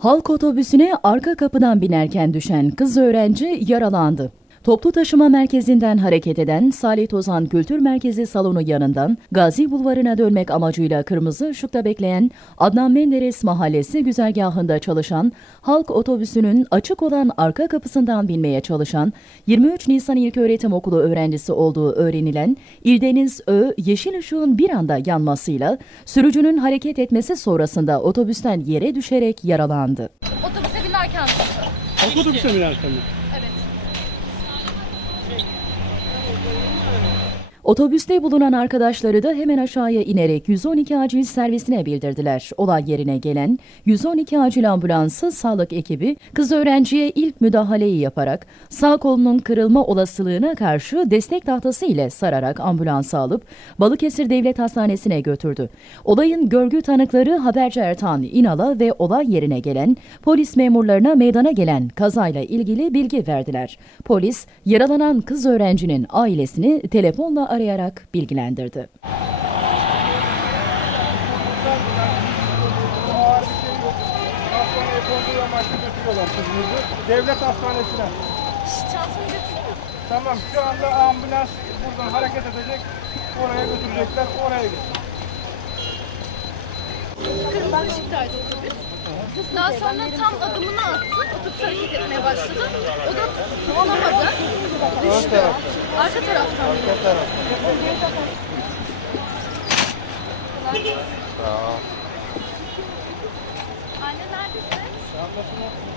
Halk otobüsüne arka kapıdan binerken düşen kız öğrenci yaralandı. Toplu taşıma merkezinden hareket eden Salih Tozan Kültür Merkezi salonu yanından Gazi Bulvarı'na dönmek amacıyla kırmızı ışıkta bekleyen Adnan Menderes Mahallesi güzergahında çalışan halk otobüsünün açık olan arka kapısından binmeye çalışan 23 Nisan İlköğretim Okulu öğrencisi olduğu öğrenilen İldeniz Ö yeşil ışığın bir anda yanmasıyla sürücünün hareket etmesi sonrasında otobüsten yere düşerek yaralandı. Otobüse binerken. Halk otobüse binerken mi? Evet. Thank you. Otobüste bulunan arkadaşları da hemen aşağıya inerek 112 acil servisine bildirdiler. Olay yerine gelen 112 acil ambulansı sağlık ekibi kız öğrenciye ilk müdahaleyi yaparak sağ kolunun kırılma olasılığına karşı destek tahtası ile sararak ambulansa alıp Balıkesir Devlet Hastanesi'ne götürdü. Olayın görgü tanıkları haberci Ertan İnal'a ve olay yerine gelen polis memurlarına meydana gelen kazayla ilgili bilgi verdiler. Polis yaralanan kız öğrencinin ailesini telefonla arayarak bilgilendirdi. Devlet hastanesine. Tamam şu anda ambulans buradan hareket edecek. Oraya götürecekler. Oraya gidecek. Kırmızı ışıktaydı otobüs. Daha sonra tam adımını attı. Otobüs hareket etmeye başladı. O da tutunamadı. Düştü. Arka taraftan. Arka taraftan. Sağ ol. Anne neredesin? Sağdasın.